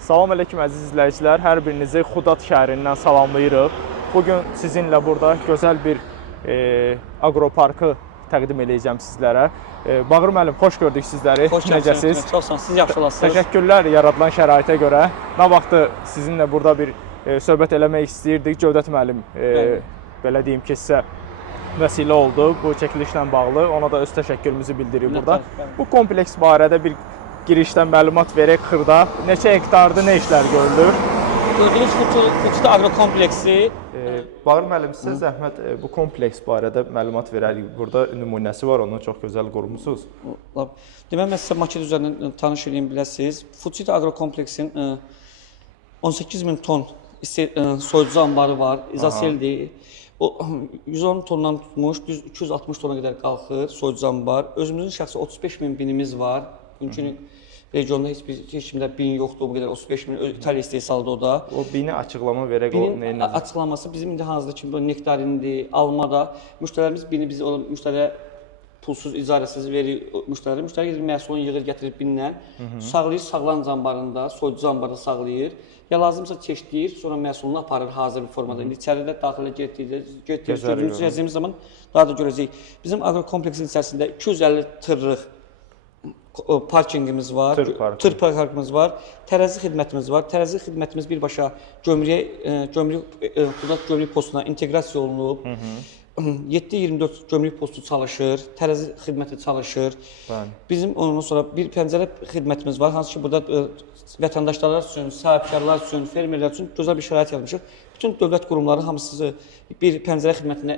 Salam aleyküm əziz izləyicilər, hər birinizi Xudad şəhərindən salamlayırıq. Bugün sizinlə burada gözəl bir agroparkı təqdim edəcəm sizlərə. Bağır müəllim, xoş gördük sizləri. Xoş Necəsiz? Çox sağ olun, siz yaxşı olasınız. Təşəkkürlər yaradılan şəraitə görə. Nə vaxtı sizinlə burada bir söhbət eləmək istəyirdik. Cövdət müəllim, belə deyim ki, sizə vəsilə oldu bu çəkilişlə bağlı. Ona da öz təşəkkürümüzü bildiririk burada. Bu kompleks barədə bir girişdən məlumat verək xırda. Neçə hektardır, nə işlər görülür? Gördüyünüz Fuçida agrokompleksi. Bağır müəllim, sizə zəhmət bu kompleks barədə məlumat verərik. Burada nümunəsi var, onu çox gözəl qurmusunuz. Deməli, mən sizə maket üzərindən tanış edeyim biləsiniz. Fuçida agrokompleksinin 18.000 ton soyuducu anbarı var, izaseldir. O 110 tondan tutmuş, düz 260 tona qədər qalxır soyuducu anbar. Özümüzün şəxsi 35.000 binimiz var. Çünki regionda heç kimdə bin yoxdur, bu qədər 35.000 İtaliya istehsalıdır o da. O bini açıqlama verək, o Binin nəyə? açıqlaması bizim indi hazırda ki, nektarindir, almada. Müştərilərimiz bini biz müştəriyə pulsuz, icarəsiz verir müştəri. Müştəri gedir, məhsulunu yığır, gətirir binlə. Sağlayır, sağlanc anbarında, soyuducu anbarda sağlayır. Ya lazımsa çeşdləyir, sonra məhsulunu aparır hazır bir formada. İndi içəridə daxilə gördüyümüz zaman daha da görəcəyik. Bizim agrokompleksin içərisində 250 tırlıq parkingimiz var, tır parkımız var, tərəzi xidmətimiz var. Tərəzi xidmətimiz birbaşa Xudad gömrük postuna inteqrasiya olunub. 7-24 gömrük postu çalışır, tərəzi xidməti çalışır. Bizim ondan sonra bir pəncərə xidmətimiz var, hansı ki burada vətəndaşlar üçün, sahibkarlar üçün, fermerlər üçün gözəl bir şərait yaratmışıq. Bütün dövlət qurumları hamısı bir pəncərə xidmətinə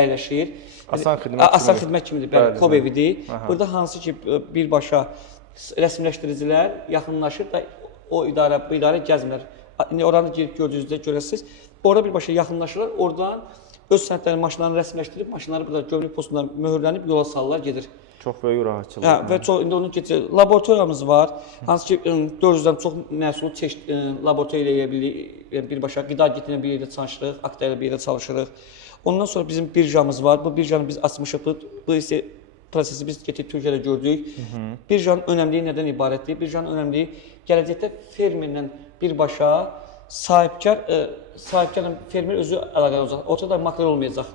əyləşir. Asan xidmət kimidir, bəli, KOB evidir. Burada hansı ki birbaşa rəsmiləşdiricilər yaxınlaşır da o idarə, bu idarə gəzmirlər. İndi oranı girib gördüyünüzdə görəsiniz. Orada birbaşa yaxınlaşırlar, oradan öz sənədlərini, maşınlarını rəsmiləşdirib, maşınları burada gömrük postunda möhürlənib yola salırlar, gedir. Çox böyük rahatçılıq. Və indi onu keçir. Laboratoriyamız var. Hansı ki 400-dən çox məhsulu laboratoriya eləyə bilirik. Birbaşa qida gətirən bir yerdə çalışırıq, akta ilə bir yerdə çalışırıq. Ondan sonra bizim birjamız var. Bu birjanı biz açmışıq. Bu isə prosesi biz getirib Türkiyədə gördük. Birjanın önəmliyi nədən ibarətdir? Birjanın önəmliyi gələcəkdə fermerlə birbaşa sahibkarla fermer özü əlaqəli olacaq. Ortada makro olmayacaq.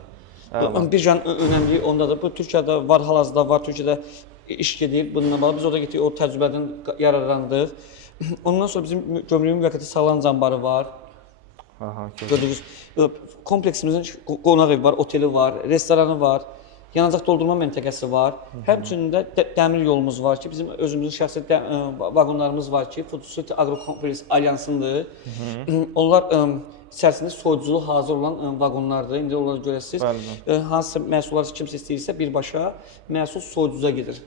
Birjanın önəmliyi ondadır. Bu Türkiyədə var, hal-hazırda var. Türkiyədə iş gedir bununla bağlı. Biz orada getdik, o təcrübədən yararlandıq. Ondan sonra bizim gömrüyün müvəqqəti sağlanc anbarı var. Gördüyünüz kompleksimizin qonaq evi var, oteli var, restoranı var, yanacaq doldurma məntəqəsi var. Həmçinin də dəmir yolumuz var ki, bizim özümüzün şəxsi vaqonlarımız var ki, Fuçida Agrokompleks Alyansındır. Onlar içərisində soyuduculuq hazır olan vaqonlardır. İndi onları görəsiniz. Hansı məhsullar kimsə istəyirsə birbaşa məhsul soyuducuya gedir.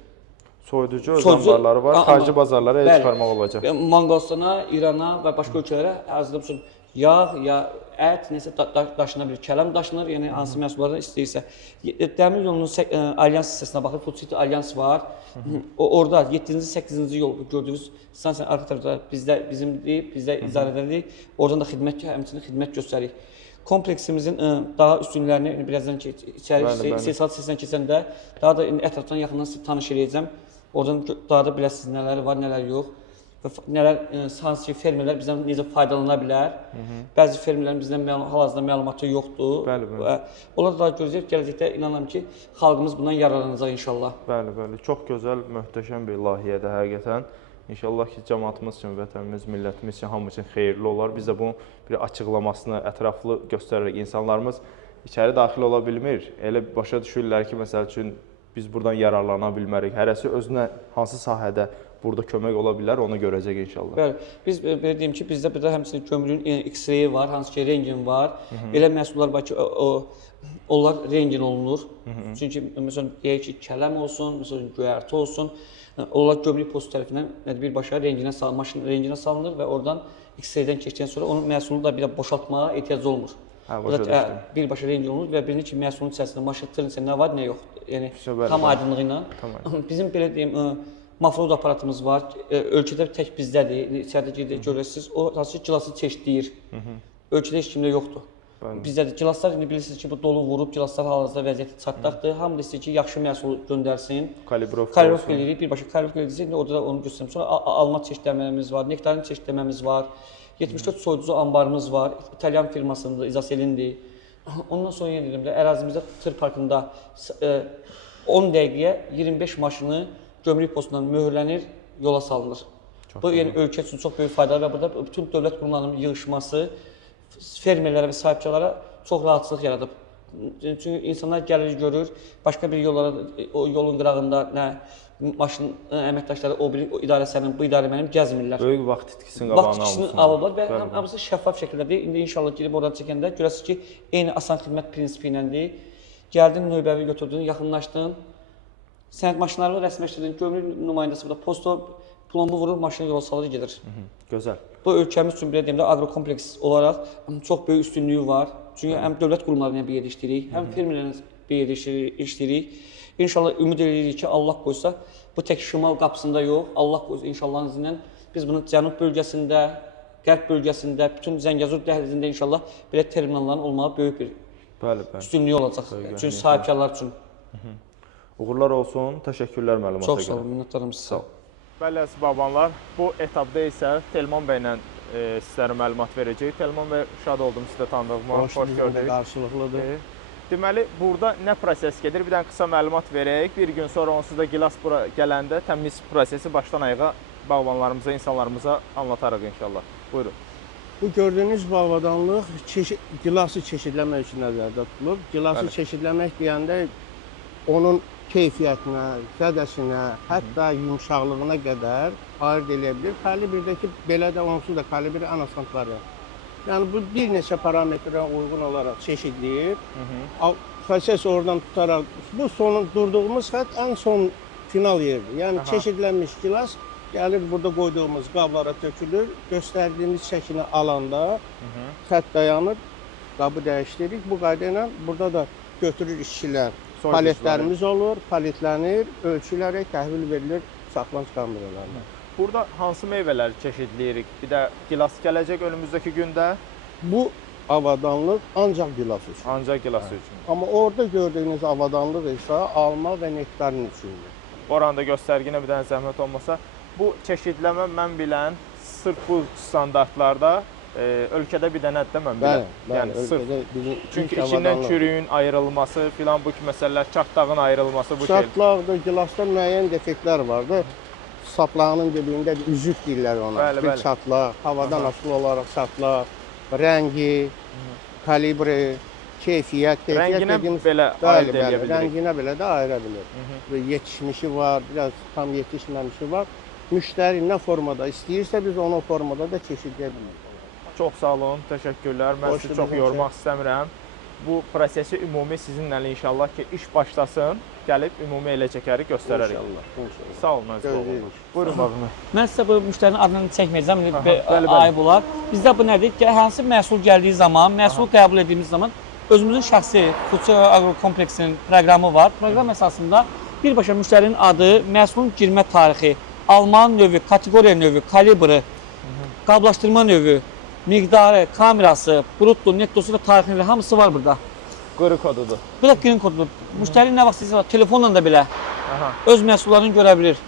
Soyuducu öz anbarları var, xarici bazarlara el çıxarmaq olacaq. Manqostana, İrana və başqa ölkələrə hazırda yağ, ya ət, nəsə daşına bilir, kələm daşınır, yəni hansı məhsullardan istəyirsə. Dəmir yolunun Alyans hissəsinə baxır, Fuçida Alyans var. Orada 7-ci, 8-ci yol gördüyünüz stansiyanın arxa tərəfdə bizimdir, bizdə icarədədir. Oradan da həmçinin xidmət göstəririk. Kompleksimizin daha üstünlərini birazdan içəri istehsal hissəsindən keçəndə daha da ətrafdan yaxından tanış edəcəm. Oradan daha da biləsiniz nələr var, nələr yox. Nələr, hansı ki fermerlər bizdən necə faydalana bilər. Bəzi fermerlərin bizdən hal-hazırda məlumatı yoxdur. Onlar da görəcək, gələcəkdə inanıram ki, xalqımız bundan yararlanacaq inşallah. Bəli, çox gözəl, möhtəşəm bir layihədir həqiqətən. İnşallah ki, cəmaatımız üçün, vətənimiz, millətimiz üçün, hamı üçün xeyirli olar. Biz də bunun bir açıqlamasını ətraflı göstərərək insanlarımız içəri daxil ola bilmir. Elə başa düşürlər ki, məsəl üçün biz buradan yararlana bilmərik. Hərəsi özünə hansı sahədə burada kömək ola bilər, onu görəcək inşallah. Bəli, biz belə deyim ki, bizdə burada həmçinin kömürün X-rayi var, hansı ki rengin var. Elə məhsullar var ki, onlar rengin olunur. Çünki məsələn, deyək ki, kələm olsun, məsələn, göyərti olsun. Onlar gömrük postu tərəfindən birbaşa maşın renginə salınır və oradan X-raydən keçdikdən sonra onun məhsulunu da bir də boşaltmağa ehtiyac olmur. Birbaşa rengin olunur və bilinir ki, məhsulun içərisində, maşın içərisində nə var, nə yox. Yəni, tam aydınlığı ilə. Bizim belə deyim, mafrod aparatımız var. Ölkədə tək bizdədir. İçəridə görürsünüz. O hansı ki, gilası çeşidləyir. Ölkədə heç kimdə yoxdur. Bizdə də gilaslar indi bilirsiniz ki, bu dolu vurub gilaslar hal-hazırda vəziyyəti çatdaqdır. Hamı da istəyir ki, yaxşı məhsul göndərsin. Kalibrovka eləyirik, birbaşa kalibrovka eləyirik. İndi orada da onu göstərim. Sonra alma çeşidləməmiz var, nektarin çeşidləməmiz var. 74 soyuducu anbarımız var. İtalyan firmasındır, İzaselindir. Ondan sonra yenə deyirəm də ərazimizdə tır parkında 10 dəqiqəyə 25 maşını gömrük postundan möhürlənir, yola salınır. Bu yəni ölkə üçün çox böyük faydalı və burada bütün dövlət qurumlarının yığılması fermerlərə və sahibkarlara çox rahatçılıq yaradıb. Çünki insanlar gəlir, görür, başqa bir yollara, o yolun qırağında nə maşın əməkdaşları o biri idarə sənin, bu idarə mənim gəzmirlər. Böyük vaxt itkisini qabağına almışsınlar. Alıblar və hamısı şəffaf şəkildədir. İndi inşallah girib oradan çəkəndə görəsiniz ki, eyni asan xidmət prinsipi iləndir. Gəldin, növbəvi götürdün, yaxınlaşdın, sənəd maşınlarını rəsmiləşdirdin, gömrük nümayəndəsi burada posto plombu vurur, maşını yola salır, gedir. Gözəl. Bu ölkəmiz üçün belə deyim də aqrokompleks olaraq çox böyük üstünlüyü var. Çünki həm dövlət qurumlarına bir yerdə işləyirik, həm fermerlərlə bir yerdə işləyirik. İnşallah ümid edirik ki, Allah qoysa bu tək şimal qapısında yox, Allah qoysa inşallahın izni ilə biz bunu cənub bölgəsində, qərb bölgəsində, bütün Zəngəzur dəhlizində inşallah belə terminalların olmağı böyük bir üstünlüyü olacaq. Çünki sahibkarlar üçün. Uğurlar olsun. Təşəkkürlər məlumata görə. Çox sağ olun, minnətdarım sizə. Bəli, əziz bağbanlar, bu etapda isə Telman bəylə sizlərə məlumat verəcək. Telman bəy, şad oldum sizə tanıdığıma, xoş gördük. Qarşılıqlıdır. Deməli, burada nə proses gedir? Bir dənə qısa məlumat verək. Bir gün sonra onsuz da gilas bura gələndə təmiz prosesi başdan ayağa bağbanlarımıza, insanlarımıza anlatarıq inşallah. Buyurun. Bu gördüyünüz bağvadanlıq gilası çeşidləmək üçün nəzərdə tutulub. Gilası çeşidləmək deyəndə onun keyfiyyətinə, zədəsinə, hətta yumşaqlığına qədər ayırd eləyə bilir. Kalibirdəki belə də onsuz da kalibr ən asanları. Yəni bu bir neçə parametrə uyğun olaraq çeşidləyir. Proses oradan tutaraq, bu sonun durduğumuz xətt ən son final yerdir. Yəni çeşidlənmiş gilas gəlir burada qoyduğumuz qablara tökülür. Göstərdiyimiz şəkini alanda xətt dayanır, qabı dəyişdiririk. Bu qayda ilə burada da götürür işçilər. Paletlərimiz olur, paletlənir, ölçülərək təhvil verilir saxlanıc kameralarına. Burada hansı meyvələri çeşidləyirik? Bir də gilas gələcək önümüzdəki gündə. Bu avadanlıq ancaq gilas üçün. Ancaq gilas üçün. Amma orada gördüyünüz avadanlıq isə alma və nektarin üçündür. Oranda göstərginə bir dənə zəhmət olmasa. Bu çeşidləmə mən bilən sırf bu standartlarda ölkədə bir dənədir də mən bilən. Yəni sırf. Çünki içindən çürüyün ayrılması filan bu ki məsələlər, çatlağın ayrılması bu şey. Çatlaqda, gilasda müəyyən defektlər vardı. Saplağının dibində üzük deyirlər ona. Bir çatlaq, havadan asılı olaraq çatlaq, rəngi, kalibri, keyfiyyət, rənginə belə ayırt edə bilirik. Rənginə belə də ayıra bilir. Yetişmişi var, biraz tam yetişməmişi var. Müştəri nə formada istəyirsə biz onu o formada da çeşidləyə bilirik. Çox sağ olun, təşəkkürlər. Mən sizi çox yormaq istəmirəm. Bu prosesi ümumi sizinlə inşallah ki, iş başlasın, gəlib ümumi elə çəkərik, göstərərik. İnşallah. Sağ olun, əziz oğlum. Buyurun, bağımı. Mən sizə bu müştərinin adını çəkməyəcəm, ayıb olar. Bizdə bu nədir ki, hansı məhsul gəldiyi zaman, məhsul qəbul etdiyimiz zaman özümüzün şəxsi Fuçi Agrokompleksin proqramı var. Proqram əsasında birbaşa müştərinin adı, məhsulun girmə tarixi, almanın növü, kateqoriya növü, kalibri, qablaşdırma növü, miqdarı, kamerası, brutto, nettosu və tarixləri hamısı var burada. Qırı kodudur. Bu da qırı kodudur. Müştəri nə vaxt istəyirsə telefonla da belə öz məhsullarını görə bilir.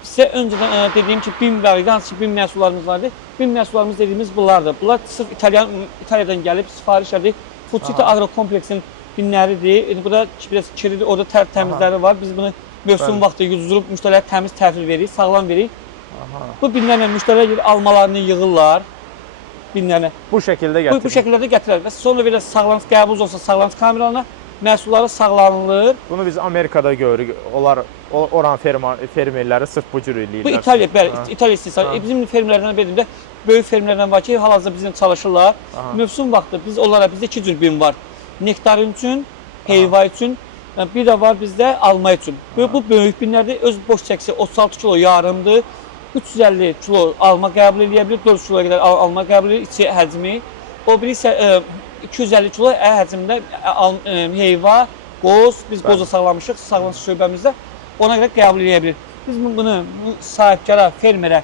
Sizə öncədən dediyim ki, BİM var idi, hansı ki BİM məhsullarımız vardı. BİM məhsullarımız dediyimiz bunlardır. Bunlar sırf İtaliyadan gəlib sifariş edir. Fuçiti Agrokompleksin binləridir. Burada biraz kiridir, orada təmizləri var. Biz bunu mövsüm vaxtı yüzdürüb müştərilərə təmiz təhvil veririk, sağlam veririk. Bu binlərlə müştərilər almalarını yığırlar. Binlərlə. Bu şəkildə gətirir. Bu şəkildə də gətirilər və sonra belə sağlamlıq qəbul olsa sağlamlıq kameralarına məhsulları sağlanılır. Bunu biz Amerikada görürük. Onlar oran fermerləri sırf bu cür eləyirlər. Bu İtaliya, bəli, İtaliya istehsal. Bizim fermerlərdən dediyimdə böyük fermerlərdən var ki, hal-hazırda bizimlə çalışırlar. Mövsüm vaxtı bizdə iki cür bin var. Nektarin üçün, heyva üçün, bir də var bizdə alma üçün. Bu böyük binlərdə öz boş çəkisi 36 kilo yarımdır. 350 kilo alma qəbul edə bilir, 400 kiloya qədər alma qəbul edir, içi həcmi. O biri isə 250 kilo həcmdə heyva, qoz, biz qoza sağlamışıq, sağlamlıq şöbəmizdə ona görə qəbul edə bilir. Biz bunu sahibkara, fermerə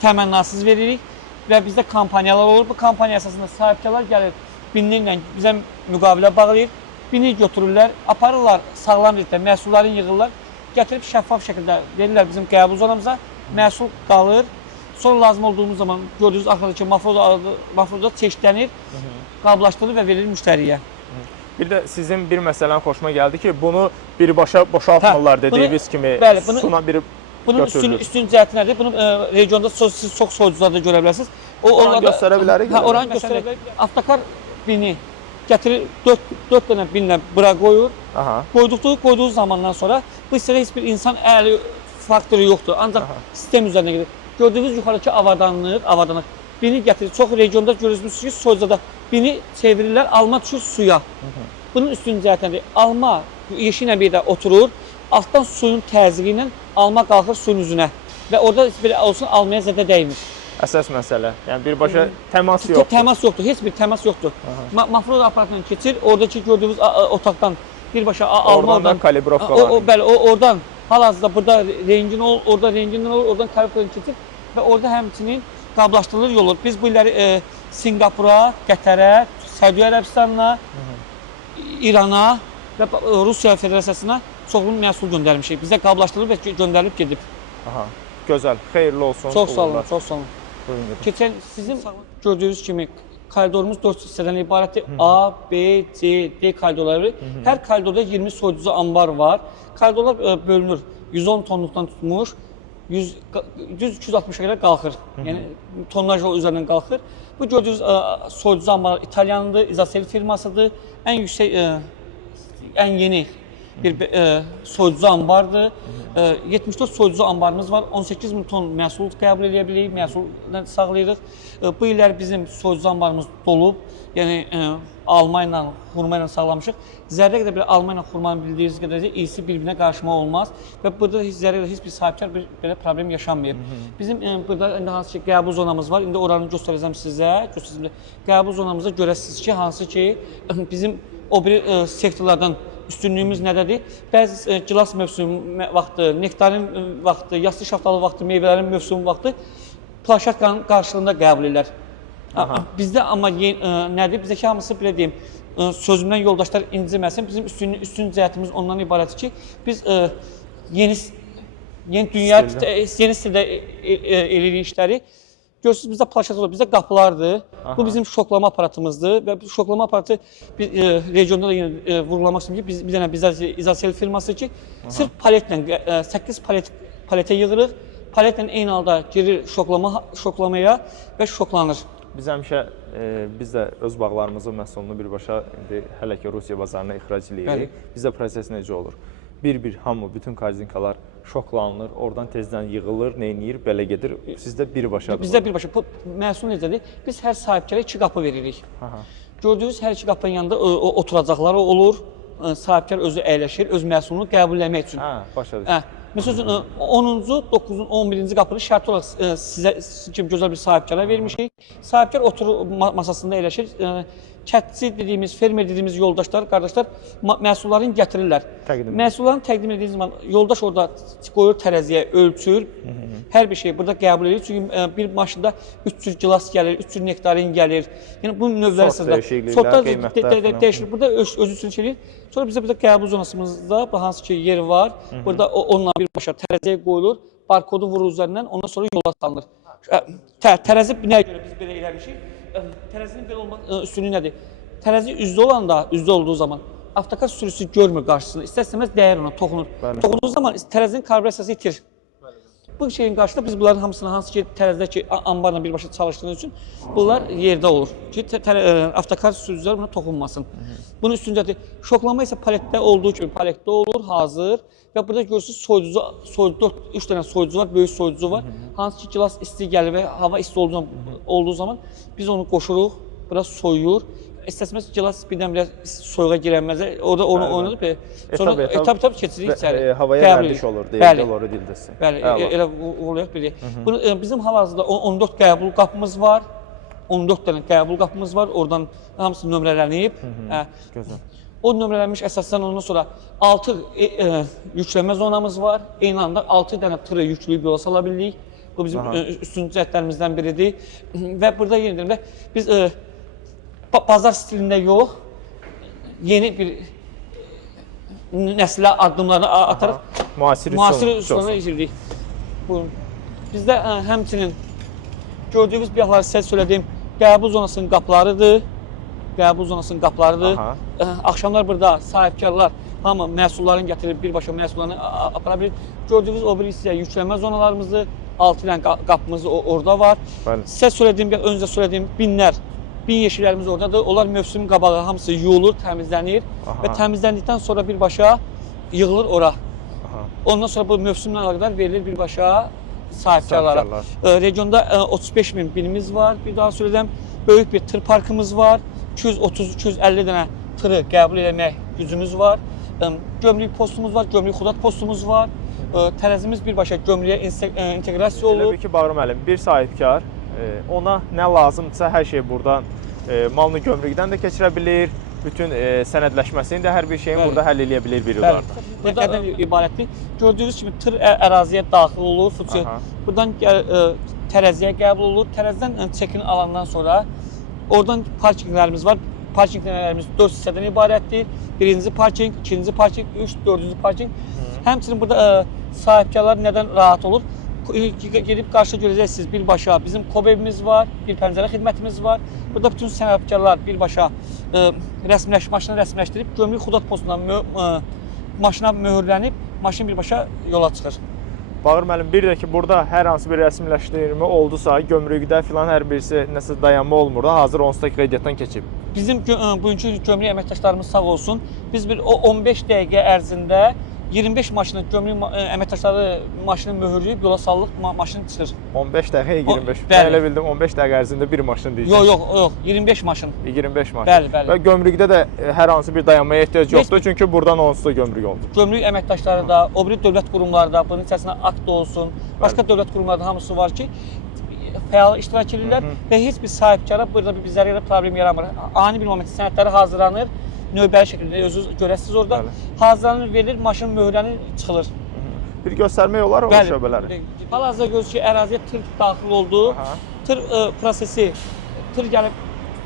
təmənnasız veririk və bizdə kampaniyalar olur. Bu kampaniya əsasında sahibkarlar gəlir, bini ilə bizə müqavilə bağlayır. Bini götürürlər, aparırlar sağlam ritdə, məhsulları yığırlar, gətirib şəffaf şəkildə verirlər bizim qəbul zonamıza, məhsul qalır. Sonra lazım olduğumuz zaman gördüyünüz arxadakı mafroda çeşidlənir, qablaşdırılır və verilir müştəriyə. Bir də sizin bir məsələn xoşuma gəldi ki, bunu birbaşa boşaltmırlar dediyiniz kimi suna bir bunun üstün cəhəti nədir? Bunu regionda siz çox soyucularda görə bilərsiniz. Oranı göstərə bilərik. Hə, oranı göstərə bilərik. Avtokar bini gətirir, 4 dənə binlə bura qoyur. Qoyduğu zamandan sonra bu hissədə heç bir insan əli faktoru yoxdur. Ancaq sistem üzərinə gedir. Gördüyünüz yuxarıdakı avadanlıq bini gətirir. Çox regionda görürsünüz ki, soyucada bini çevirirlər, alma düşür suya. Bunun üstün cəhəti nədir? Alma yeşil ilə bir də oturur, altdan suyun təzyiqi ilə alma qalxır suyun üzünə və orada belə olsun almaya zədə dəymir. Əsas məsələ. Yəni birbaşa təmas yoxdur. Təmas yoxdur, heç bir təmas yoxdur. Mafroza aparatla keçir, oradakı gördüyünüz otaqdan birbaşa alma oradan kalibrovkalar. Bəli, oradan hal-hazırda burada rengin olur, orada rengindən olur, oradan kalibrovkalar keçir və orada həmçinin qablaşdırılır yol olur. Biz bu illəri Singapura, Qətərə, Səudiyyə Ərəbistanına, İrana və Rusiya Federasiyasına çoxlu məhsul göndərmişik. Bizə qablaşdırılıb və göndərilib gedib. Aha, gözəl, xeyirli olsun. Çox sağ olun, çox sağ olun. Keçən sizin gördüyünüz kimi koridorumuz 4 hissədən ibarətdir. A, B, C, D koridorları. Hər koridorda 20 soyuducu ambar var. Koridorlar bölünür. 110 tonluqdan tutmuş, 100-260-a qədər qalxır. Yəni tonnaj üzərindən qalxır. Bu gördüyünüz soyuducu ambar İtalyandır, İzasel firmasıdır. Ən yüksək, ən yeni bir soyuducu ambardır. 74 soyuducu ambarımız var. 18 min ton məhsul qəbul edə bilirik, məhsuldan sağlayırıq. Bu illər bizim soyuducu ambarımız dolub. Yəni alma ilə, xurma ilə sağlamışıq. Zərrə qədər belə alma ilə xurmanın bildiyiniz qədər iyisi bir-birinə qarışma olmaz və burada zərrə qədər heç bir sahibkar belə problem yaşanmayıb. Bizim burada indi hansı ki qəbul zonamız var. İndi oranı göstərəcəm sizə. Qəbul zonamıza görəsiniz ki, hansı ki bizim o bir sektorlardan üstünlüyümüz nədədir? Bəzi gilas mövsümü vaxtı, nektarin vaxtı, yassı şaftalı vaxtı, meyvələrin mövsümü vaxtı plaşatkanın qarşılığında qəbul edirlər. Bizdə amma nədir? Bizdəki hamısı belə deyim, sözümdən yoldaşlar inciməsin. Bizim üstün cəhətimiz ondan ibarətdir ki, biz yeni dünya, yeni stildə eləyirik işləri. Görürsünüz, bizdə plaşat olur, bizdə qapılardır. Bu bizim şoklama aparatımızdır və bu şoklama aparatı regionda da yenə vurgulamaq istəyirəm ki, bir dənə bizə İzasel firması ki, sırf paletlə, 8 paletə yığırıq, paletlə eyni halda girir şoklamaya və şoklanır. Biz həmişə, biz də öz bağlarımızın məhsulunu birbaşa hələ ki Rusiya bazarına ixrac edirik. Bizdə proses necə olur? Bir-bir hamı, bütün korzinkalar şoklanılır, oradan tezdən yığılır, neyniyir, belə gedir. Sizdə birbaşadır. Bizdə birbaşa. Bu məhsul necədir? Biz hər sahibkara 2 qapı veririk. Gördüyünüz hər 2 qapının yanında oturacaqları olur. Sahibkar özü əyləşir, öz məhsulunu qəbul etmək üçün. Başa düşür. Məsələn, 10-cu, 9-cu, 11-ci qapını şərt olaraq sizə kimi gözəl bir sahibkara vermişik. Sahibkar oturur masasında əyləşir. Kətçi dediyimiz, fermer dediyimiz yoldaşlar, qardaşlar məhsullarını gətirirlər. Məhsullarını təqdim etdiyi zaman yoldaş orada qoyur tərəziyə, ölçür. Hər bir şey burada qəbul edir. Çünki bir maşında 300 gilas gəlir, 300 nektarin gəlir. Yəni bu növləri sırada. Sortlar dəyişir. Burada özü üçün şey edir. Sonra bizdə qəbul zonasımızda hansı ki yer var. Burada onunla birbaşa tərəziyə qoyulur. Barkodu vurur üzərindən, ondan sonra yola salınır. Tərəzi nəyə görə biz belə eləmişik? Tərəzinin belə olmaq üstünlüyü nədir? Tərəzi üzdə olanda, üzdə olduğu zaman avtokar sürücüsü görmür qarşısını. İstər-istəməz dəyər ona, toxunur. Toxunduğu zaman tərəzinin kalibrasiyası itir. Bu şeyin qarşısında biz bunların hamısını hansı ki tərəzidəki ambarla birbaşa çalışdığı üçün bunlar yerdə olur ki, avtokar sürücülər buna toxunmasın. Bunun üstüncədir. Şoklama isə paletdə olduğu kimi paletdə olur, hazır. Və burada görürsünüz soyuducu, 3 dənə soyuducu var, böyük soyuducu var. Hansı ki gilas isti gəlir və hava isti olduğu zaman biz onu qoşuruq, biraz soyuyur. İstəsəməz gilas birdən-birə soyuğa girənməz, orada onu oynadıb. Sonra etap keçirik içəri. Havaya vərdiş olur, deyil dildəsi. Bəli, elə oluyor belə. Bizim hal-hazırda 14 qəbul qapımız var. 14 dənə qəbul qapımız var. Oradan hamısı nömrələnib. Gözəl. O nömrələnmiş əsasən ondan sonra 6 yüklənmə zonamız var. Eyni anda 6 dənə tırı yükləyib yola sala bilirik. Bu bizim üstün cəhətlərimizdən biridir. Və burada yenə deyirəm də biz bazar stilində yox, yeni bir nəslə addımlarını ataraq Müasir üsulunu izlədik. Buyurun. Bizdə həmçinin gördüyünüz biyahları sizə söylədiyim qəbul zonasının qapılarıdır. Qəbul zonasının qapılarıdır. Axşamlar burada sahibkarlar hamı məhsullarını gətirib birbaşa məhsullarını apara bilir. Gördüyünüz o biri sizə yüklənmə zonalarımızdır. 6 dənə qapımız orada var. Sizə söylədiyim, öncə söylədiyim bin yeşillərimiz oradadır. Onlar mövsüm qabağı hamısı yuyulur, təmizlənir və təmizləndikdən sonra birbaşa yığılır ora. Ondan sonra bu mövsümlə əlaqədar verilir birbaşa sahibkarlara. Regionda 35 min binimiz var. Bir daha söyləyəm, böyük bir tır parkımız var. 230-250 dənə tırı qəbul etmək gücümüz var. Gömrük postumuz var, gömrük xudat postumuz var. Tərəzimiz birbaşa gömrüyə inteqrasiya olub. Elə bir ki, Bağır müəllim, bir sahibkar ona nə lazımdırsa hər şey buradan malını gömrükdən də keçirə bilir. Bütün sənədləşməsini də hər bir şeyin burada həll edə bilir bir illərdə. Bu nədən ibarətdir? Gördüyünüz kimi tır əraziyə daxil olur, buradan tərəziyə qəbul olur. Tərəzidən çekini alandan sonra oradan parkinqlərimiz var. Parkinqlərimiz 4 hissədən ibarətdir. Birinci parkinq, ikinci parkinq, 3, 4-cü parkinq. Həmçinin burada sahibkarlar nədən rahat olur? Gedib qarşı görəcəksiniz birbaşa bizim kob evimiz var, bir pəncərə xidmətimiz var. Burada bütün sənətkarlar birbaşa maşını rəsmiləşdirib, gömrük xudat postundan maşına möhürlənib, maşın birbaşa yola çıxır. Bağır müəllim, bir də ki, burada hər hansı bir rəsmiləşdirmə oldusa, gömrükdə filan hər birisi nəsə dayanma olmur da, hazır onsuz da qeydiyyatdan keçib. Bizim bugünkü gömrük əməkdaşlarımız sağ olsun, biz bir 15 dəqiqə ərzində 25 maşını gömrük əməkdaşları maşını möhürləyib yola sallıq maşın çıxır. 15 dəqiqə 25. Mən elə bildim 15 dəqiqə ərzində bir maşın deyəcək. Yox, 25 maşın. 25 maşın. Bəli. Və gömrükdə də hər hansı bir dayanmaya ehtiyac yoxdur, çünki buradan onsuz da gömrük olunur. Gömrük əməkdaşları da, o biri dövlət qurumları da, bunun içərisində akt olsun, başqa dövlət qurumları da hamısı var ki, fəal iştirak edirlər və heç bir sahibkara burada bizlərə görə problem yaramır. Ani bir momentdə sənədləri hazırlanır. Növbəli şəkildə özünüz görəsiniz orada. Hazırlanır, verilir, maşın möhürlənir, çıxılır. Bir göstərmək olar o şöbələri? Hal-hazırda görürsünüz ki, əraziyə tır daxil oldu. Tır prosesi, tır gəlib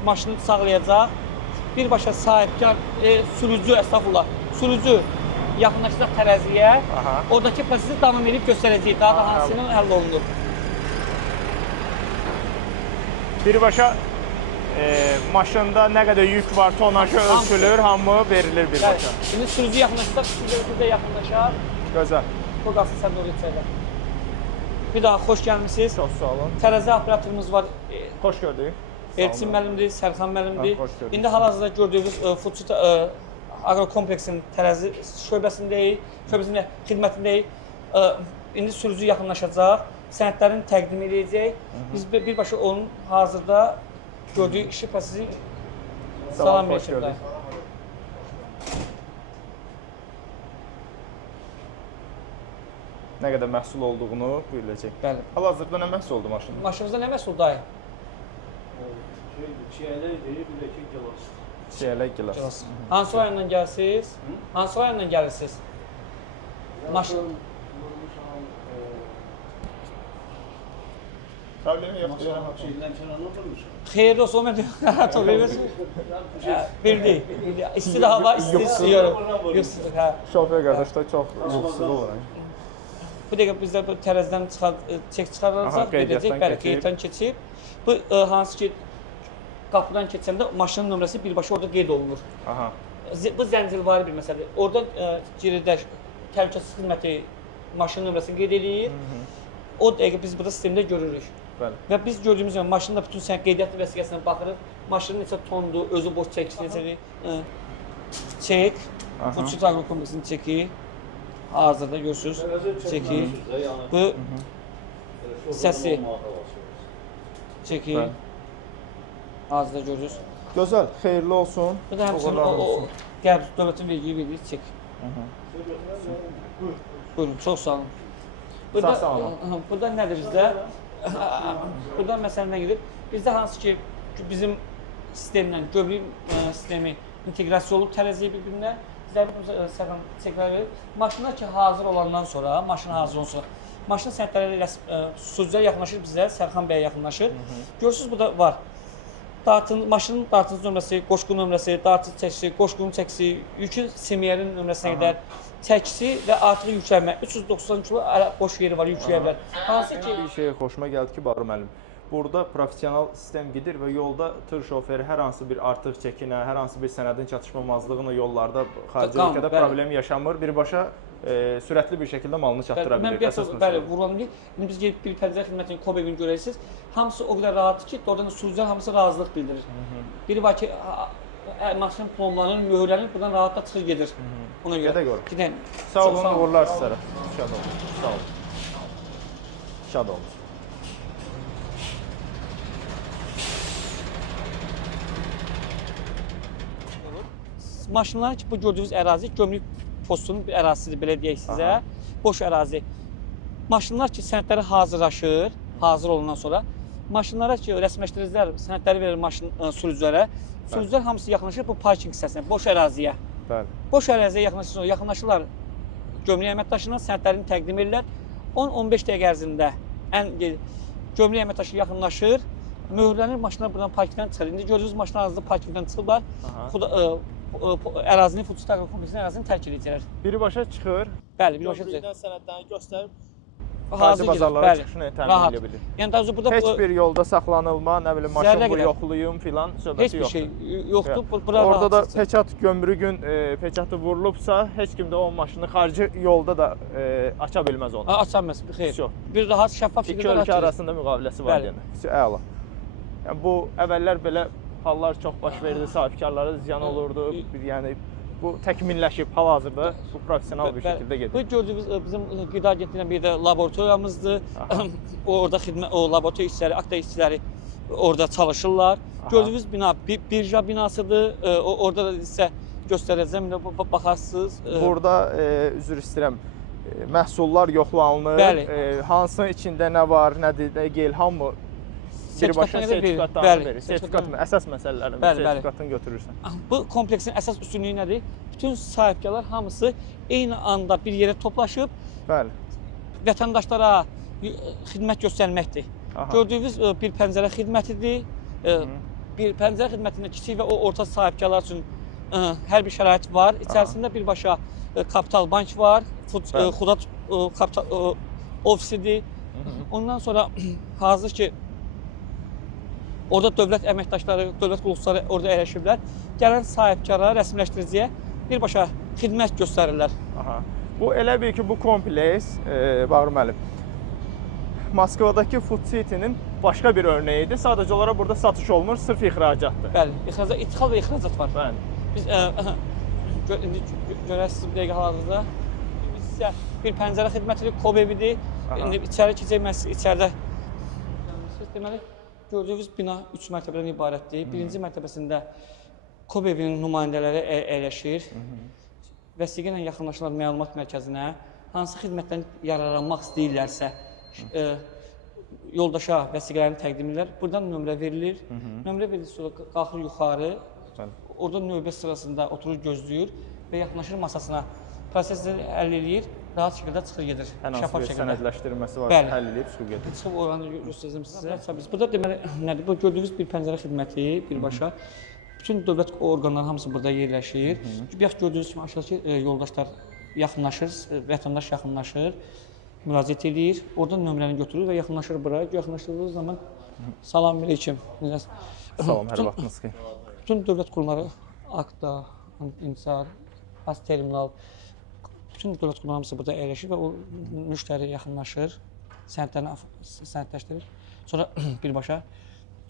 maşını sağlayacaq. Birbaşa sahibkar, sürücü, əstəğfurullah, sürücü yaxınlaşacaq tərəziyə. Oradakı prosesi davam edib göstərəcək, daha da hansının həll olunur. Birbaşa maşında nə qədər yük var, tonajı ölçülür, hamı verilir birbaşa. Şimdi sürücü yaxınlaşacaq, sürücü də yaxınlaşar. Gözəl. Bu qalsın, sən doğru içərlər. Bir daha xoş gəlmişsiniz. Çox sağ olun. Tərəzi operatorumuz var. Xoş gördük. Elçin müəllimdir, Sərxan müəllimdir. İndi hal-hazırda gördüyünüz Food Agrokompleksin tərəzi şöbəsindəyik, şöbəsində xidmətindəyik. İndi sürücü yaxınlaşacaq, sənədlərini təqdim edəcək. Biz birbaşa onun hazırda gördüyü işi prosesi salam verirlər. Nə qədər məhsul olduğunu biləcək. Bəli. Hal-hazırda nə məhsul oldu maşının? Maşınımızda nə məhsul dayı? Çiyələk deyir, bir də ki, gilas. Çiyələk gilas. Hansı rayondan gəlirsiniz? Hansı rayondan gəlirsiniz? Maşın. Problemi yoxdur. Şeydən kənarına durmuşam. Xeyirli olsun, mən rahat ol, verirsin. Bir deyil. İsti də hava, isti istiyorum. Şofer qardaş da çox yuxusuz olur. Bu dəqiqə bizdə bu tərəzidən çek çıxarılacaq, gedəcək, bəli, qeyddən keçib. Bu hansı ki, qapıdan keçəndə maşının nömrəsi birbaşa orada qeyd olunur. Bu zəncirvari bir məsələdir. Orada giridə təhlükəsizlik xidməti maşının nömrəsini qeyd edir. O dəqiqə biz burada sistemdə görürük. Və biz gördüyümüz zaman maşında bütün qeydiyyat vəsiqəsinə baxırıq. Maşının neçə tondur, özü boş çəkisi necədir. Çek, Food Agrokompleksin çeki. Hazırda görürsünüz, çeki. Bu səsi çeki. Hazırda görürsünüz. Gözəl, xeyirli olsun. Bu da həmçinin qəbul dövlətin vergiyi verir, çek. Buyurun, çox sağ olun. Burada nədir bizdə? Burada məsələn nə gedir? Bizdə hansı ki, bizim sistemlə, gömrük sistemi inteqrasiya olub tərəziyə bir-birinə. Bizdə çəklər verir. Maşınlar ki, hazır olandan sonra, maşın hazır olsun sonra, maşın sənədləri ilə sürücülər yaxınlaşır bizə, Sərxan bəyə yaxınlaşır. Görürsünüz, burada var. maşının dartın nömrəsi, qoşqu nömrəsi, dartın çəkisi, qoşqunun çəkisi, yükün semiyerin nömrəsinə qədər çəkisi və artıq yüklənmə 390 kilo boş yeri var yükləyə bilər. Hansı ki bir şey xoşuma gəldi ki, Bağır müəllim. Burada professional sistem gedir və yolda tır şoförü hər hansı bir artıq çəkinə, hər hansı bir sənədin çatışmamazlığına yollarda xarici ölkədə problem yaşamır. Birbaşa sürətli bir şəkildə malını çatdıra bilir. Bəli, vurulan bir. İndi biz gedib bir pəncərə xidmətinin Kobevini görəcəksiniz. Hamısı o qədər rahatdır ki, oradan sürücülər hamısı razılıq bildirir. Biri var ki, maşın plomlanır, möhürlənir, buradan rahatla çıxır gedir. Ona görə. Gedək. Sağ olun, uğurlar sizlərə. Şad olun. Sağ olun. Şad olun. Maşınlar ki, bu gördüyünüz ərazi gömrük postunun bir ərazisidir, belə deyək sizə. Boş ərazi. Maşınlar ki, sənədləri hazırlaşır, hazır olandan sonra maşınlara ki, rəsmiləşdiricilər sənədləri verir maşın sürücülərə. Sürücülər hamısı yaxınlaşır bu parking hissəsinə, boş əraziyə. Boş əraziyə yaxınlaşırlar gömrük əməkdaşına, sənədlərini təqdim edirlər. 10-15 dəqiqə ərzində gömrük əməkdaşı yaxınlaşır, möhürlənir, maşınlar buradan parkingdən çıxır. İndi gördüyünüz maşınlar arasında parkingdən çıxırlar. Ərazinin Futusi Təqaüd kompleksinin ərazini tərk edəcəklər. Birbaşa çıxır. Bəli, birbaşa çıxır. Gömrükdən sənədlərini göstərib Xarici bazarlara çıxışını təmin edə bilir. Yəni daha burada heç bir yolda saxlanılma, nə bilim maşın bu yoxlayım filan söhbəti yoxdur. Heç bir şey yoxdur. Orada da peçat gömrüğün peçatı vurulubsa, heç kim də o maşını xarici yolda da aça bilməz onu. Aça bilməz, xeyr. Bir rahat, şəffaf şəkildə İki ölkə arasında müqaviləsi var yəni. Əla. Yəni bu əvvəllər belə hallar çox baş verdi, sahibkarlara ziyan olurdu. Yəni bu təkmilləşib hal-hazırda bu professional bir şəkildə gedir. Bu gördüyünüz bizim qida agentliyinin bir də laboratoriyamızdır. Orada xidmət laboratoriya işçiləri, akta işçiləri orada çalışırlar. Gördüyünüz bina birja binasıdır. Orada da sizə göstərəcəm, baxarsınız. Burada üzr istəyirəm. Məhsullar yoxlanılır. Hansının içində nə var, nədir, deyil, hamı birbaşa sertifikatlarını verir. Sertifikatın əsas məsələlərini, sertifikatını götürürsən. Bu kompleksin əsas üstünlüyü nədir? Bütün sahibkarlar hamısı eyni anda bir yerə toplaşıb vətəndaşlara xidmət göstərməkdir. Gördüyünüz bir pəncərə xidmətidir. Bir pəncərə xidmətində kiçik və orta sahibkarlar üçün hər bir şərait var. İçərisində birbaşa kapital bank var, Xudat kapital ofisidir. Ondan sonra hazır ki, orada dövlət əməkdaşları, dövlət qulluqçuları orada əyləşiblər. Gələn sahibkara, rəsmiləşdiriciyə birbaşa xidmət göstərirlər. Bu elə bil ki, bu kompleks, Bağır müəllim, Moskvadakı Food City-nin başqa bir örneğidir. Sadəcə olaraq burada satış olmur, sırf ixracatdır. Bəli, ixal və ixracat var. Biz indi görəsiniz bir dəqiqə hal-hazırda. Biz sizə bir pəncərə xidmətidir, Kobevidir. İndi içəri keçəcək, içəridə. Deməli, gördüyünüz bina 3 mərtəbədən ibarətdir. Birinci mərtəbəsində Kobevinin nümayəndələri əyləşir. Vəsiqə ilə yaxınlaşırlar məlumat mərkəzinə. Hansı xidmətdən yararlanmaq istəyirlərsə, yoldaşa vəsiqələrini təqdim edirlər. Buradan nömrə verilir. Nömrə verilir, sonra qalxır yuxarı. Orada növbə sırasında oturur, gözləyir və yaxınlaşır masasına. Prosesi həll edir, rahat şəkildə çıxır gedir. Hər hansı bir sənədləşdirilməsi var, həll edib çıxıb gedir. Çıxıb oranı göstərəcəm sizə. Burada deməli, nədir? Bu gördüyünüz bir pəncərə xidməti birbaşa. Bütün dövlət orqanları hamısı burada yerləşir. Bayaq gördüyünüz kimi aşağıdakı yoldaşlar yaxınlaşır, vətəndaş yaxınlaşır, müraciət edir. Oradan nömrəni götürür və yaxınlaşır bura. Yaxınlaşdırdığı zaman salam aleyküm. Salam, hər vaxtınız xeyir. Bütün dövlət qurumları, AKTA, İmsar, Az Terminal, bütün dövlət qurumları hamısı burada əyləşir və o müştəri yaxınlaşır, sənədlərini sənədləşdirir. Sonra birbaşa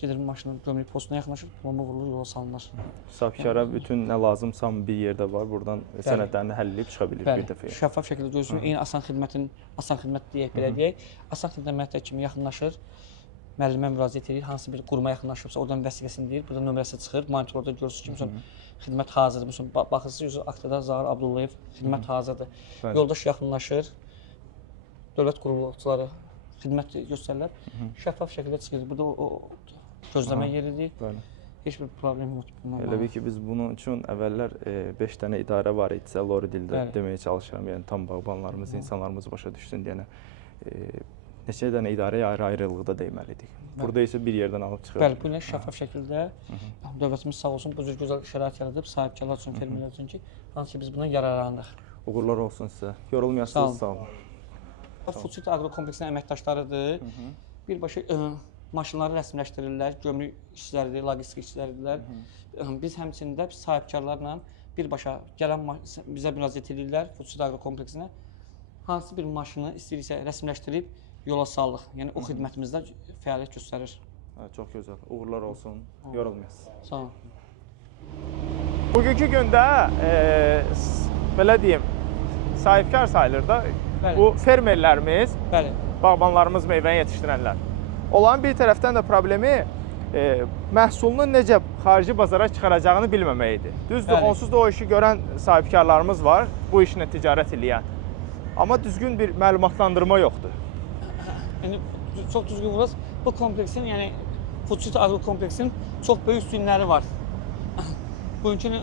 gedir maşının gömrük postuna yaxınlaşır, plomba vurulur, yola salınır. Sahibkara bütün nə lazımsa bir yerdə var, buradan sənədlərini həll edib çıxa bilir bir dəfəyə. Şəffaf şəkildə görürsünüz, eyni asan xidmət deyək, belə deyək. Asan xidmət kimi yaxınlaşır, müəllimə müraciət edir, hansı bir quruma yaxınlaşıbsa, oradan vəsiqəsini deyir, burada nömrəsi çıxır, monitorda görürsünüz ki, xidmət hazırdır. Baxırsınız, Aktada Zahir Abdullayev xidmət hazırdır. Yoldaş yaxınlaşır, dövlət qurumçuları xidmət göstərirlər, şəffaf şəkildə çıxır. Burada o gözləmə yeridir, heç bir problem yoxdur. Elə bil ki, biz bunun üçün əvvəllər 5 dənə idarə var idisə, Lori dildə deməyə çalışıram, yəni tam bağbanlarımız, insanlarımız başa düşsün deyənə. neçə dənə idarəyə ayrı-ayrılıqda deməlidik. Burada isə bir yerdən alıb çıxır. Bəli, bu ilə şəffaf şəkildə dövlətimiz sağ olsun bu cür gözəl şərait yaradıb sahibkarlar üçün, fermerlər üçün ki, hansı ki biz bundan yararlanırıq. Uğurlar olsun sizə. Yorulmayasınız, sağ olun. Food City Agro kompleksinin əməkdaşlarıdır. Birbaşa maşınları rəsmiləşdirirlər, gömrük işçiləridir, logistik işçiləridirlər. Biz həmçində sahibkarlarla birbaşa gələn bizə müraciət edirlər Food City Agro kompleksinə. Hansı bir maşını istəyirsə rəsmiləşdirib yola sallıq. Yəni o xidmətimizdə fəaliyyət göstərir. Çox gözəl. Uğurlar olsun. Yorulmayasınız. Sağ olun. Bugünkü gündə belə deyim, sahibkar sayılır da Bəli. bu fermerlərimiz, Bəli. bağbanlarımız, meyvəni yetişdirənlər. Onların bir tərəfdən də problemi məhsulunu necə xarici bazara çıxaracağını bilməməyidir. Düzdür, Bəli. onsuz da o işi görən sahibkarlarımız var, bu işlə ticarət edən. Amma düzgün bir məlumatlandırma yoxdur. Yəni çox düzgün vururuz. Bu kompleksin, yəni Food City Agro kompleksinin çox böyük üstünləri var. Bugünkü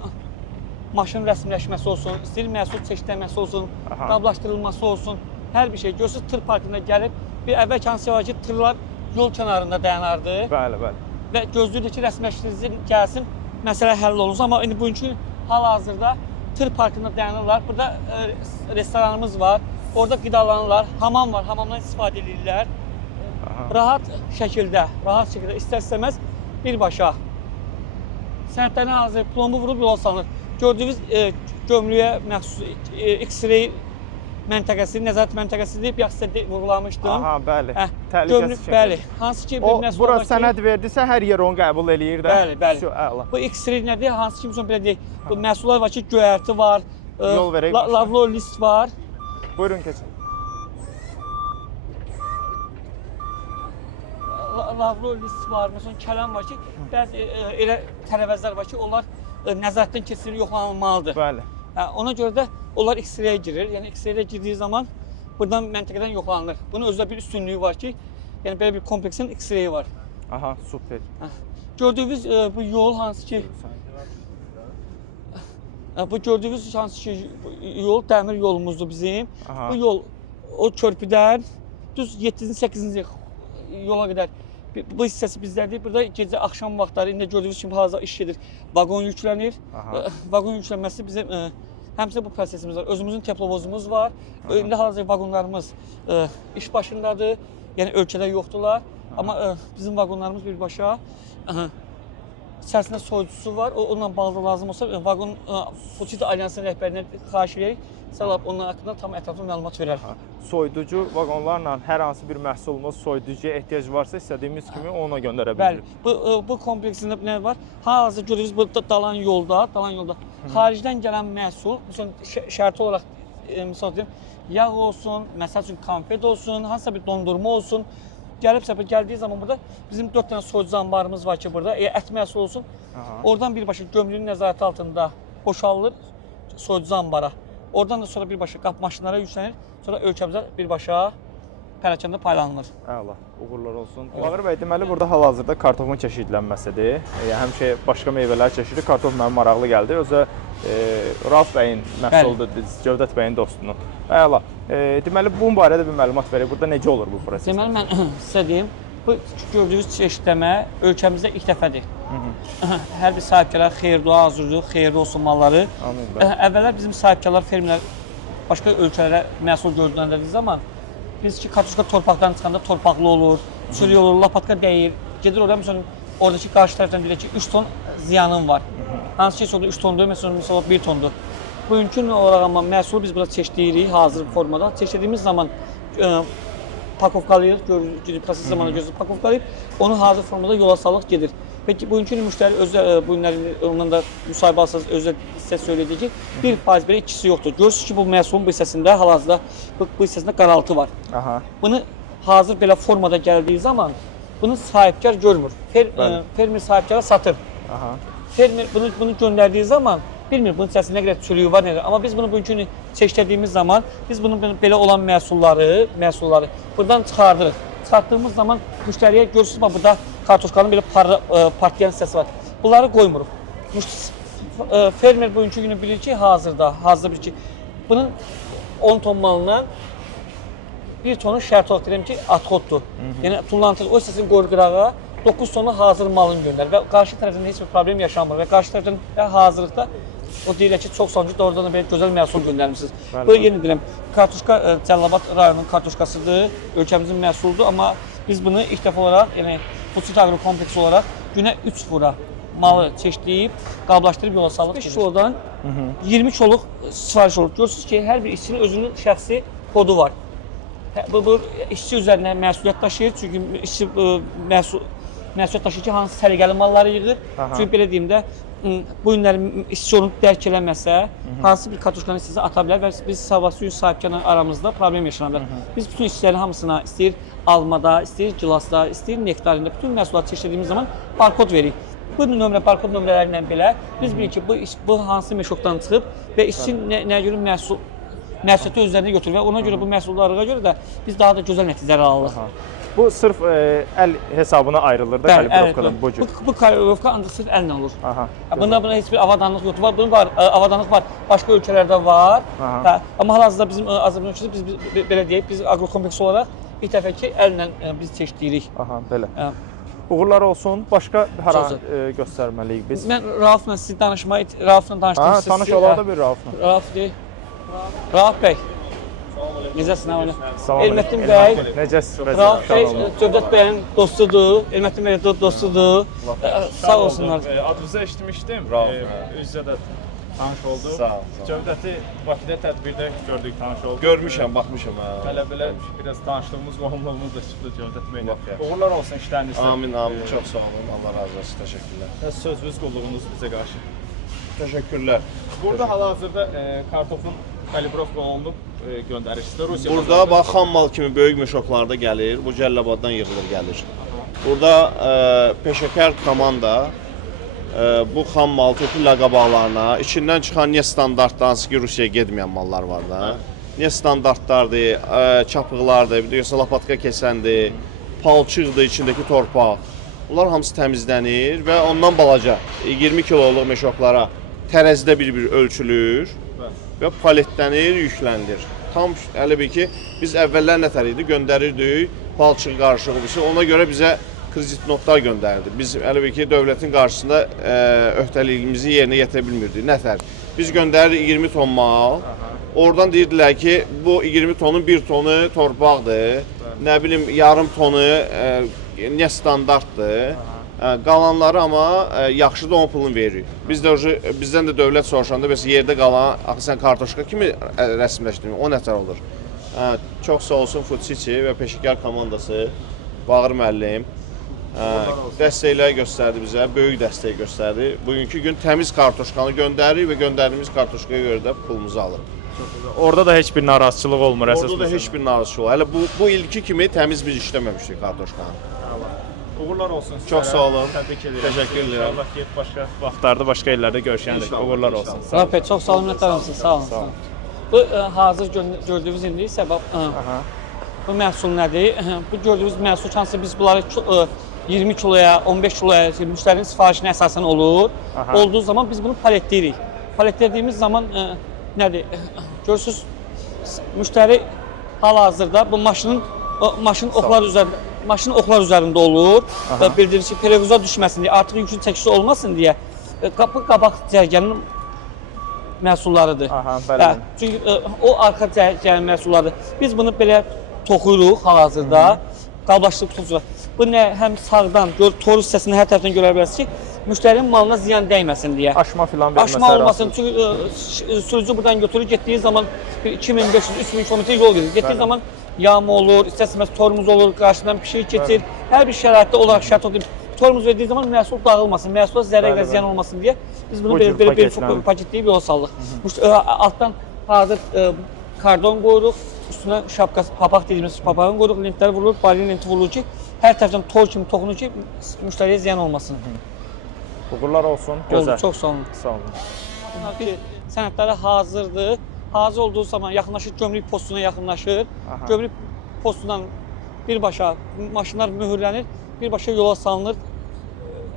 maşın rəsmiləşməsi olsun, istəyir məhsul çeşidləməsi olsun, qablaşdırılması olsun, hər bir şey. Görürsünüz, tır parkında gəlib, bir əvvəl hansı var ki, tırlar yol kənarında dayanardı. Bəli, bəli. Və gözləyirdi ki, rəsmiləşdirilsin, gəlsin, məsələ həll olunsun. Amma indi bugünkü hal-hazırda tır parkında dayanırlar. Burada restoranımız var, orada qidalanırlar, hamam var, hamamdan istifadə edirlər. Rahat şəkildə istər-istəməz birbaşa sənədlərini hazır, plombu vurub yola salınır. Gördüyünüz gömrüyə məxsus X-ray məntəqəsi, nəzarət məntəqəsidir, bir sizə vurgulamışdım. Aha, bəli. Gömrük, bəli. Hansı ki, bir məhsul bura var ki, sənəd verdisə, hər yer onu qəbul eləyir də. Bəli, bəli. Bu X-ray nədir? Hansı ki, belə deyək, bu məhsullar var ki, göyərti var, Yol verək. lavlo list var. Buyurun, keçin. Lavro list var, məsələn, kələm var ki, bəzi elə tərəvəzlər var ki, onlar nəzarətdən keçirilir, yoxlanılmalıdır. Bəli. Ona görə də onlar X-ray-yə girir. Yəni X-ray-yə girdiyi zaman buradan məntəqədən yoxlanılır. Bunun özdə bir üstünlüyü var ki, yəni belə bir kompleksin X-ray-i var. Aha, super. Gördüyünüz bu yol hansı ki yol dəmir yolumuzdur bizim. Aha. Bu yol o körpüdən düz 7-8-ci yola qədər bu hissəsi bizdədir. Burada gecə axşam vaxtları indi gördüyünüz kimi hazır iş gedir. Vaqon yüklənir. Vaqon yüklənməsi bizim həmçinin bu prosesimiz var. Özümüzün teplovozumuz var. İndi hazır vaqonlarımız iş başındadır. Yəni ölkədə yoxdurlar. Amma bizim vaqonlarımız birbaşa içərisində soyuducusu var. Onunla bağlı lazım olsa vaqon Food City Alyansının rəhbərindən xahiş edirik. Səlab onun haqqında tam ətraflı məlumat verər. Soyuducu vaqonlarla hər hansı bir məhsulumuz soyuducuya ehtiyac varsa istədiyimiz kimi ona göndərə Bəli, bilirik. bu kompleksində nə var? Hal-hazırda görürsünüz bu dalan yolda. Xaricdən gələn məhsul, məsələn şərti olaraq misal deyim, yağ olsun, məsəl üçün konfet olsun, hansısa bir dondurma olsun. Gəldiyi zaman burada bizim 4 dənə soyuducu anbarımız var ki burada, ət məhsul olsun. Oradan birbaşa gömrüyün nəzarəti altında boşalılır soyuducu anbara. Oradan da sonra birbaşa qap maşınlara yüklənir. Sonra ölkəmizə birbaşa pərakəndə paylanılır. Əla, uğurlar olsun. Bağır bəy, deməli burada hal-hazırda kartofun çeşidlənməsidir. Həmişə başqa meyvələr çeşidi, kartof mənim maraqlı gəldi. Özə Rauf bəyin məhsuludur, Cövdət bəyin dostunun. Əla, deməli bunun barədə bir məlumat verək. Burada necə olur bu proses? Deməli mən sizə deyim, bu gördüyünüz çeşidləmə ölkəmizdə ilk dəfədir. Hər bir sahibkarlar xeyir-dua arzulayır, xeyirli olsun malları. Əvvəllər bizim sahibkarlar, fermerlər başqa ölkələrə məhsul göndərdiyi zaman biz ki, kartoşka torpaqdan çıxanda torpaqlı olur, çürük olur, lapatka dəyir. Gedir orada, məsələn, oradakı qarşı tərəfdən deyir ki, 3 ton ziyanın var. Hansı ki, orada 3 tondur, məsələn, 1 tondur. Mümkün olaraq amma məhsulu biz burada çeşitləyirik hazır formada. Çeşitlədiyimiz zaman pakovkalayırıq, proses zamanı gözləyib pakovkalayıb, onu hazır formada yola salıq gedir. Peki bugünkü müştəri özü bu günləri ondan da müsahibə alsanız özü sizə söyləyəcək ki, 1% belə ikisi yoxdur. Görürsünüz ki, bu məhsulun bu hissəsində hal-hazırda bu hissəsində qaraltı var. Bunu hazır belə formada gəldiyi zaman bunu sahibkar görmür. Fermer sahibkara satır. Fermer bunu göndərdiyi zaman bilmir bunun içərisində nə qədər çürüyü var, nədir. Amma biz bunu bugünkü çeşidlədiyimiz zaman biz bunu belə olan məhsulları buradan çıxardırıq. Çıxartdığımız zaman müştəriyə görürsünüz, burada kartoşkanın belə partlayan hissəsi var. Bunları qoymuruq. Fermer bugünkü günü bilir ki, hazırda bilir ki, bunun 10 ton malından 1 tonu şərt olaraq deyirəm ki, atxoddur. Yəni tullantı o sizin qorqırağa 9 tonu hazır malın göndərir və qarşı tərəfdən heç bir problem yaşanmır və qarşı tərəfdən hazırlıqda o deyirlər ki, çox sonucu doğrudan da belə gözəl məhsul göndərmisiniz. Bu yenə deyirəm, kartuşka Cəlilabad rayonunun kartuşkasıdır, ölkəmizin məhsuludur, amma biz bunu ilk dəfə olaraq, yəni Fuciti Agro kompleksi olaraq günə 3 fura malı çeşidləyib, qablaşdırıb yola salıb. 5 kilodan 20 kiloluq sifariş olur. Görürsünüz ki, hər bir işçinin özünün şəxsi kodu var. Bu işçi üzərinə məsuliyyət daşıyır, çünki işçi məsuliyyət daşıyır ki, hansı səliqəli malları yığır. Çünki belə deyim də, bu günləri işçi onu dərk eləməsə, hansı bir kartuşkanı sizə ata bilər və biz sabahsı gün sahibkarla aramızda problem yaşana bilər. Biz bütün işçilərin hamısına istəyir almada, istəyir gilasda, istəyir nektarında, bütün məhsulları çeşidlədiyimiz zaman barkod veririk. Bu nömrə, barkod nömrələri ilə belə biz bilirik ki, bu hansı meşokdan çıxıb və işçi nəyə görə məsuliyyəti özlərinə götürür və ona görə bu məhsullara görə də biz daha da gözəl nəticələr alırıq. Bu sırf əl hesabına ayrılır da kalibrovkadan bu cür. Bu kalibrovka ancaq sırf əllə olur. Buna heç bir avadanlıq yoxdur. Bunun var, avadanlıq var, başqa ölkələrdə var. Amma hal-hazırda bizim Azərbaycan ölkəsi biz belə deyək, biz aqrokompleks olaraq bir dəfə ki əllə biz çeşidləyirik. Belə. Uğurlar olsun. Başqa hara göstərməliyik biz? Mən Raufla sizi Raufla danışdım. Tanış olar da bir Raufla. Rauf deyil. Rauf bəy. Necəsin əvvələ? Salam. Elməttin bəy. Necəsiz? Rauf bəy Cövdət bəyin dostudur. Elməttin bəy dostudur. Sağ olsunlar. Adınızı eşitmişdim. Üzrə də tanış olduq. Sağ ol. Cövdəti Bakıda tədbirdə gördük, tanış olduq. Görmüşəm, baxmışam. Belə biraz tanışlığımız, qohumluğumuz da çıxdı Cövdət bəylə. Uğurlar olsun işlərinizdə. Amin, amin. Çox sağ olun. Allah razı olsun. Təşəkkürlər. Sözünüz, qulluğunuz bizə qarşı. Təşəkkürlər. Burada hal-hazırda kartofun kalibrovka olunub göndərirsizdə Rusiya. Burada bax xam mal kimi böyük meşoklarda gəlir. Bu Cəlilabaddan yığılır gəlir. Burada peşəkar komanda bu xam mal tökürlər qabaqlarına. İçindən çıxan niyə standartda, hansı ki Rusiyaya getməyən mallar var da. Niyə standartlardır, çapıqlardır, bir də lapatka kəsəndir, palçıqdır, içindəki torpaq. Bunlar hamısı təmizlənir və ondan balaca 20 kiloluq meşoklara tərəzidə bir-bir ölçülür və paletlənir, yüklənilir. Tam elə bil ki, biz əvvəllər nətər idi, göndərirdik, palçıq qarışıqlısı, ona görə bizə kredit notlar göndərirdi. Biz elə bil ki, dövlətin qarşısında öhdəliyimizi yerinə yetirə bilmirdik. Nətər? Biz göndərirdik 20 ton mal, oradan deyirdilər ki, bu 20 tonun 1 tonu torpaqdır, nə bilim, yarım tonu nə standartdır. Qalanları amma yaxşı da onun pulunu veririk. Bizdən də dövlət soruşanda yerdə qalan, axı sən kartoşka kimi rəsmləşdirin, o nətər olur? Çox sağ olsun Fuciti və peşəkar komandası, Bağır müəllim dəstəklər göstərdi bizə, böyük dəstək göstərdi. Bugünkü gün təmiz kartoşkanı göndəririk və göndərdiyimiz kartoşkaya görə də pulumuzu alırıq. Orada da heç bir narazıçılıq olmur əsas. Orada da heç bir narazıçılıq. Hələ bu ilki kimi təmiz biz işləməmişdik kartoşkanı. Uğurlar olsun sizlərə. Çox sağ olun. Təbrik edirəm. Təşəkkür edirəm. İnşallah get başqa vaxtlarda, başqa yerlərdə görüşəndə uğurlar olsun. Rauf bəy, çox sağ olun, minnətdaram. Sağ olun. Bu hazır gördüyünüz indi səbəb bu məhsul nədir? Bu gördüyünüz məhsul hansı biz bunları 20 kiloya, 15 kiloya müştərinin sifarişinə əsasən olur. Olduğu zaman biz bunu paletləyirik. Paletlədiyimiz zaman nədir? Görürsünüz, müştəri hal-hazırda bu maşın oxlar üzərində olur. Bildirir ki, periyoza düşməsin deyə, artıq yükün çəkisi olmasın deyə qabaq cərgənin məhsullarıdır. Çünki o arxa cərgənin məhsullarıdır. Biz bunu belə toxuyuruq hal-hazırda, qablaşdırıb tuturuq. Bu nə həm sağdan, toruz hissəsini hər tərəfdən görə bilərsiniz ki, müştərinin malına ziyan dəyməsin deyə. Aşma filan verməsə. Aşma olmasın. Çünki sürücü buradan götürür, getdiyi zaman 2500-3000 kilometr yol gedir. Getdiyi zaman yağma olur, istəsəməz tormuz olur, qarşıdan pişik keçir. Hər bir şəraitdə olaraq şərt olur. Tormuz verdiyi zaman məhsul dağılmasın, məhsula zərər və ziyan olmasın deyə biz bunu belə paketləyib yola saldıq. Altdan hazır kardon qoyuruq, üstünə şapkası, papaq dediyimiz papağını qoyuruq, lentlər vurulur, balin lenti vurulur ki, hər tərəfdən tor kimi toxunur ki, müştəriyə ziyan olmasın. Uğurlar olsun, gözəl. Çox sağ olun. Sağ olun. Bir sənədləri hazırdır. Hazır olduğu zaman yaxınlaşır, gömrük postuna yaxınlaşır. Gömrük postundan birbaşa maşınlar mühürlənir, birbaşa yola salınır,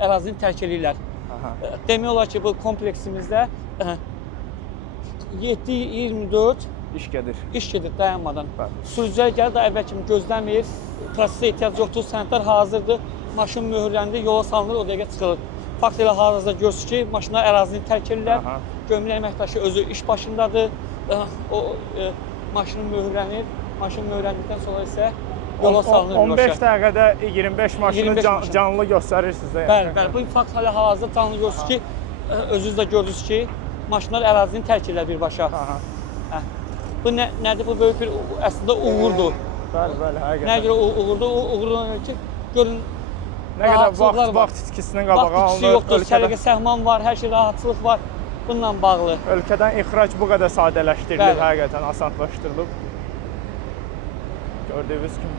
ərazini tərk edirlər. Demək olar ki, bu kompleksimizdə 7-24 iş gedir. İş gedir dayanmadan. Bəli. Sürücülər gəlir də əvvəl kimi gözləmir. Prosesə ehtiyac yoxdur, sənədlər hazırdır. Maşın möhürləndi, yola salınır, o dəqiqə çıxılır. Fakt elə hazırda görürsünüz ki, maşınlar ərazini tərk edirlər. Aha. Gömrük əməkdaşı özü iş başındadır. Maşının möhürlənir. Maşın möhürləndikdən sonra isə yola salınır. 15 dəqiqədə 25 maşını 25 maşın. canlı göstərirsiniz də. Bəli, bəli. Bu fakt hələ hazırda canlı görürsünüz ki, özünüz də gördünüz ki, maşınlar ərazini tərk edirlər birbaşa. Aha. Hə. Bu nədir? Bu böyük bir əslində uğurdur. Bəli, bəli, Nəyə həqiqətən. görə uğurdur? Uğurdan öyle ki, görün Nə qədər rahatçılıqlar var. vaxt itkisindən qabağa Vaxt itkisi yoxdur, səliqə səhman var, hər şey rahatçılıq var. Bununla bağlı. ölkədən ixrac bu qədər sadələşdirilib, Bəli. həqiqətən asanlaşdırılıb. Gördüyünüz kimi.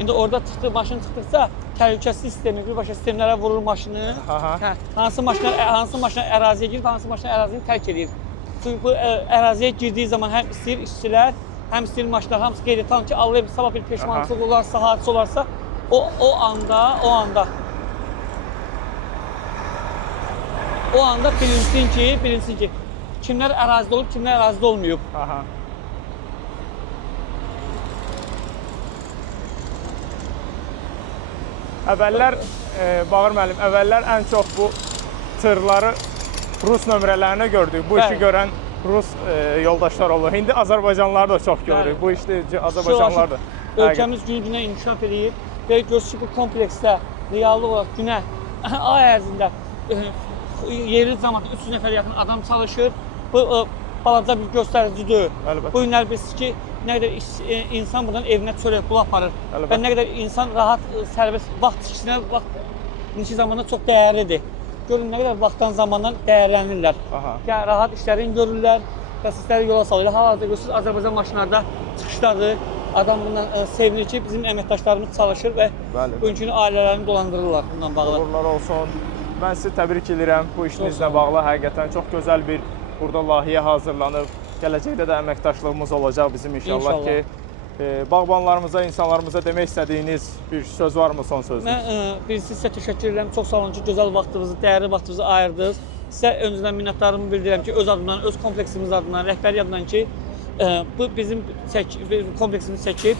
İndi orada çıxdı, maşın çıxdıqca təhlükəsizlik sistemi, birbaşa sistemlərə vurur maşını. Aha. Hə, hansı maşınlar əraziyə girib, hansı maşınlar ərazini tərk edir. Çünki bu əraziyə girdiyi zaman həm istəyir işçilər, həm istəyir maşınlar, hamısı qeyd edir ki, Allah sabah bir peşmançılıq olarsa, hadisə olarsa, o anda bilinsin ki, kimlər ərazidə olub, kimlər ərazidə olmayıb. Aha. Əvvəllər, Bağır müəllim, əvvəllər ən çox bu tırları Rus nömrələrinə gördük. Bu işi Bəli. görən Rus yoldaşlar olur. İndi Azərbaycanlılar da çox görürük. Bəli. Bu işdə Azərbaycanlılar da. Ölkəmiz gün-günə inkişaf edir və görürsünüz ki, bu kompleksdə reallı olaraq günə ay ərzində yerli cəmaatda 300 nəfərə yaxın adam çalışır. Bu balaca bir göstəricidir. Əlbəttə. Bu günlər bilirsiniz ki, nə qədər insan buradan evinə çörək pulu aparır Əlbəttə. və nə qədər insan rahat, sərbəst vaxt işinə, vaxt indiki zamanda çox dəyərlidir. Görün nə qədər vaxtdan zamandan dəyərlənirlər. Aha. Yəni rahat işlərini görürlər və sizləri yola salırlar. Hal-hazırda görürsünüz Azərbaycan maşınlarda çıxışdadır. Adam bundan sevinir ki, bizim əməkdaşlarımız çalışır və Bəli. bugünkü ailələrini dolandırırlar bundan bağlı. Uğurlar olsun. Mən sizi təbrik edirəm bu Çox sağ işinizlə olun. bağlı. Həqiqətən çox gözəl bir burada layihə hazırlanıb. Gələcəkdə də əməkdaşlığımız olacaq bizim inşallah İnşallah. ki, bağbanlarımıza, insanlarımıza demək istədiyiniz bir söz varmı, son sözünüz? Mən birincisi sizə təşəkkür edirəm. Çox sağ olun ki, gözəl vaxtınızı, dəyərli vaxtınızı ayırdınız. Sizə öncədən minnətdarlığımı bildirirəm ki, öz adımdan, öz kompleksimiz adından, rəhbəri adından ki, bu bizim kompleksimizi çəkib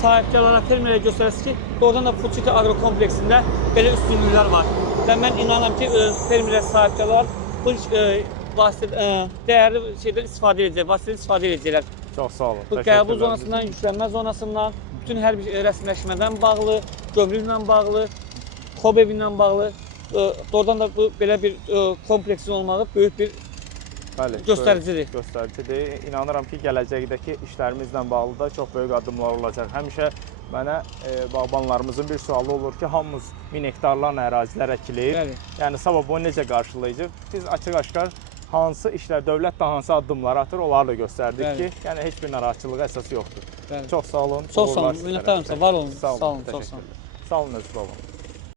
sahibkarlara, fermerlərə göstərəsiniz ki, doğrudan da Food City Agro kompleksində belə üstünlüklər var. Və mən inanıram ki, fermerlər, sahibkarlar bu dəyərli şeydən istifadə edəcək, vasitədən istifadə edəcəklər. Çox sağ olun. Bu qəbul zonasından, yüklənmə zonasından, bütün hər bir rəsmiləşmədən bağlı, gömrüklə bağlı, xob evindən bağlı, doğrudan da bu belə bir kompleksin olmağı böyük bir göstəricidir. Göstəricidir. İnanıram ki, gələcəkdəki işlərimizlə bağlı da çox böyük addımlar olacaq. Həmişə mənə bağbanlarımızın bir sualı olur ki, hamımız 1000 hektarlarla ərazilər əkilir. Bəli. Yəni sabah bunu necə qarşılayacaq? Biz açıq-aşkar hansı işlər, dövlət də hansı addımlar atır, onları da göstərdik Bəli. ki, yəni heç bir narahatçılığa əsas yoxdur. Bəli. Çox sağ olun. Çox sağ olun, minnətdarım sizə, var olun. Sağ olun, Sağ olun, çox sağ olun. təşəkkürlər. Sağ olun, özünüz olun.